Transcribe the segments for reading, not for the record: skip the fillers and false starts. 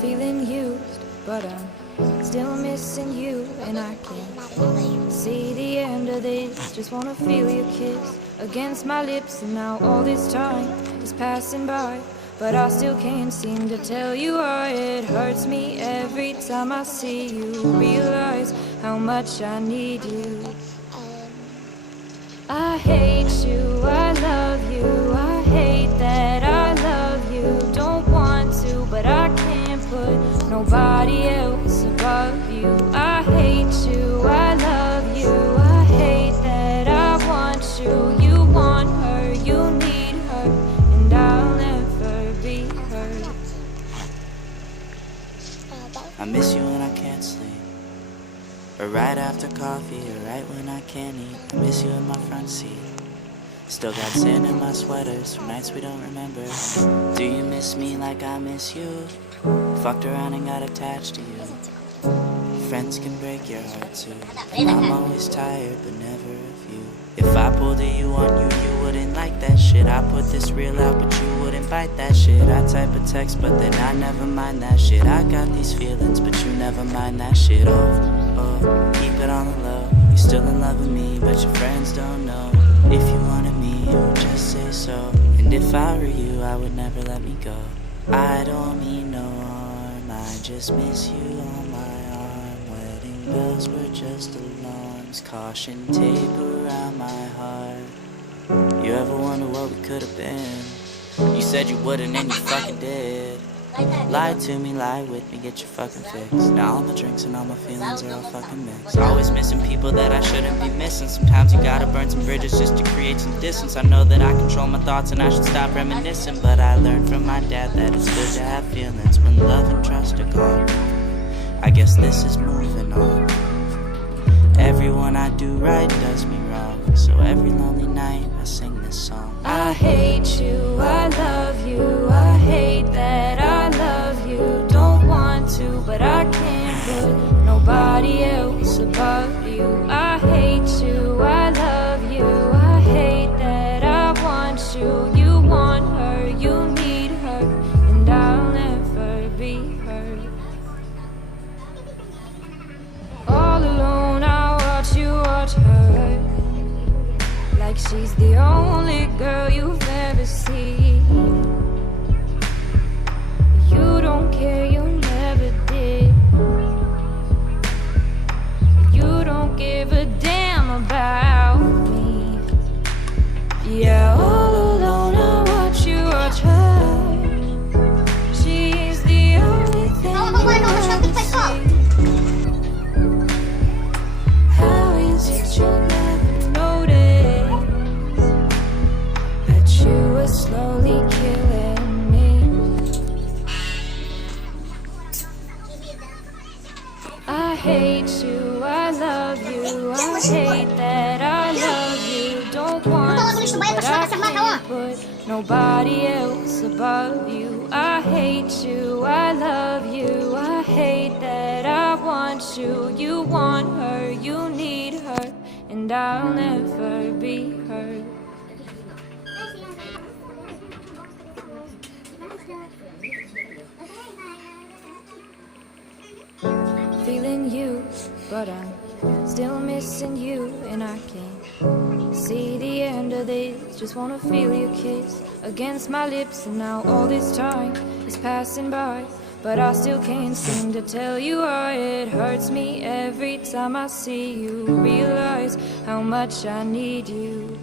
Feeling used, but I'm still missing you. And I can't see the end of this. Just wanna feel your kiss against my lips. And now all this time is passing by, but I still can't seem to tell you why. It hurts me every time I see you. Realize how much I need you. I hate you, I love you. I hate that I love you. Don't want to, but I can't put nobody else above you. I hate you, I love you. I hate that I want you. You want her, you need her, and I'll never be her. I miss you when I can't sleep, or right after coffee, or right when I can't eat. I miss you in my front seat. Still got sand in my sweaters from nights we don't remember. Do you miss me like I miss you? Fucked around and got attached to you. Friends can break your heart too. I'm always tired, but never of you. If I pulled a you on you, you wouldn't like that shit. I put this reel out, but you wouldn't bite that shit. I type a text, but then I never mind that shit. I got these feelings, but you never mind that shit. Oh, keep it on the low. You're still in love with me, but your friends don't know. If you wanted me, you would just say so. And if I were you, I would never let me go. I don't mean no harm, I just miss you on my arm. Wedding bells were just alarms, caution tape around my heart. You ever wonder what we could have been? You said you wouldn't and you fucking did. Lie to me, lie with me, get your fucking fix. Now all my drinks and all my feelings are all fucking mixed. Always missing people that I shouldn't be missing. Sometimes you gotta burn some bridges just to create some distance. I know that I control my thoughts and I should stop reminiscing, but I learned from my dad that it's good to have feelings when love and trust are gone. I guess this is moving on. Everyone I do right does me wrong, so every lonely night I sing this song. I hate you, I love you. I hate that I love you. Don't want to, but I can't put nobody else above you. I hate you, I love you. I hate that I want you. You want her, you need her, and I'll never be her. All alone I watch you watch her, like she's the only girl you've ever seen. You don't care, you never did. You don't give a damn about me. Yeah, all alone I watch you watch her. She's the only thing you ever see. How is it you never noticed that you were slowly killing me? I hate you, I love you. I hate that I love you. Don't want to, but I can't put nobody else above you. I hate you, I love you. I hate that I want you. You want her, you need her, and I'll never be her. Feeling used, but I'm still missing you. And I can't see the end of this. Just wanna feel your kiss against my lips. And now all this time is passing by, but I still can't seem to tell you why. It hurts me every time I see you. Realize how much I need you.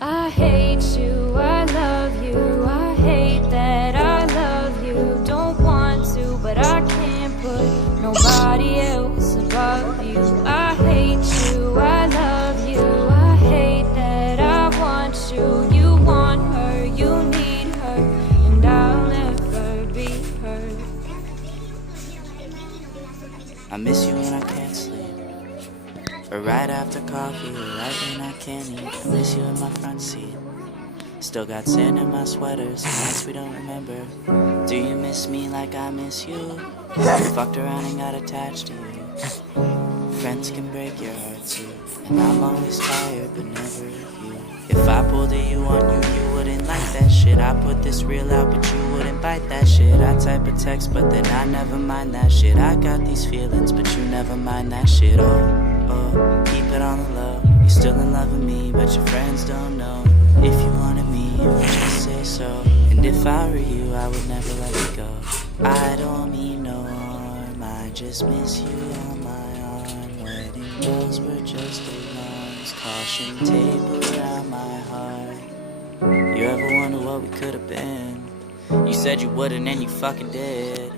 I hate you, I love you. I hate that I love you. Don't want to, but I can't put nobody else above you. I hate you, I love you. I hate that I want you. You want her, you need her, and I'll never be her. I miss you when I can't sleep, or right after coffee, or right when I can't eat. I miss you in my front seat. Still got sand in my sweaters, nights we don't remember. Do you miss me like I miss you? Fucked around and got attached to you. Friends can break your heart too, and I'm always tired, but never of you. If I pulled a you on you, you wouldn't like like that shit. I put this reel out, but you wouldn't bite that shit. I type a text, but then I never mind that shit. I got these feelings, but you never mind that shit. Oh, keep it on the low. You're still in love with me, but your friends don't know. If you wanted me, you would just say so. And if I were you, I would never let it go. I don't mean no harm, I just miss you on my arm. Wedding bells were just alarms, caution tape around my heart. You ever wonder what we could have been? You said you wouldn't and you fucking did.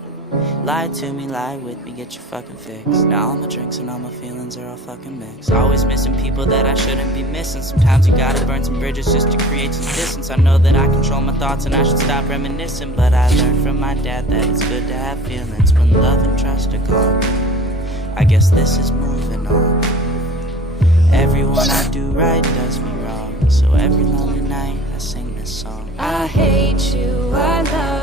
Lie to me, lie with me, get your fucking fix. Now all my drinks and all my feelings are all fucking mixed. Always missing people that I shouldn't be missing. Sometimes you gotta burn some bridges just to create some distance. I know that I control my thoughts and I should stop reminiscing, but I learned from my dad that it's good to have feelings when love and trust are gone. I guess this is moving on. Everyone I do right does me wrong, so every lonely night I sing this song. I hate you, I love